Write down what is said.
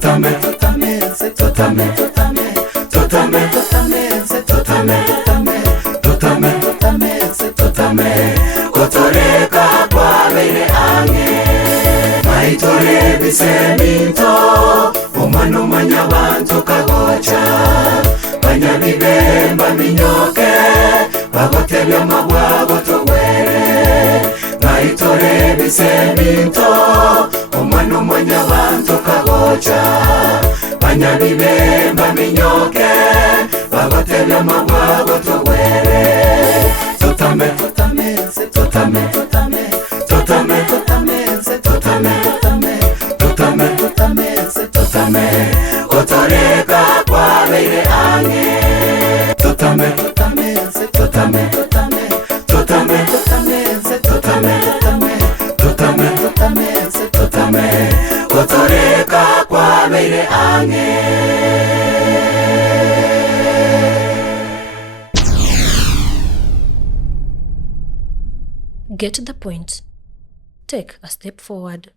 Totame, Totame, Ense, Totame, Totame, Totame, Totame, Ense, Totame, Totame, Totame, Totame, Ense, Totame, Kotoreka kwa beire ange, maitore biseminto, umano manyabantu kagocha, banyabibemba minyoke, bagotebya mabwago togwere, maitore biseminto, umano manyabantu kagocha, banyabibemba minyoke, bagotebya mabwago togwere. Totame, Totame, Ense, Totame, Totame, Totame, Totame, Ense, Totame, Totame, Totame, Totame, Ense, Totame, Kotoreka kwa beire ange. Totame, Totame, Ense, Totame, Totame, Totame, Totame, Ense, Totame, Totame, Totame, Totame, Ense, Totame, Kotoreka kwa beire ange. Get the point. Take a step forward.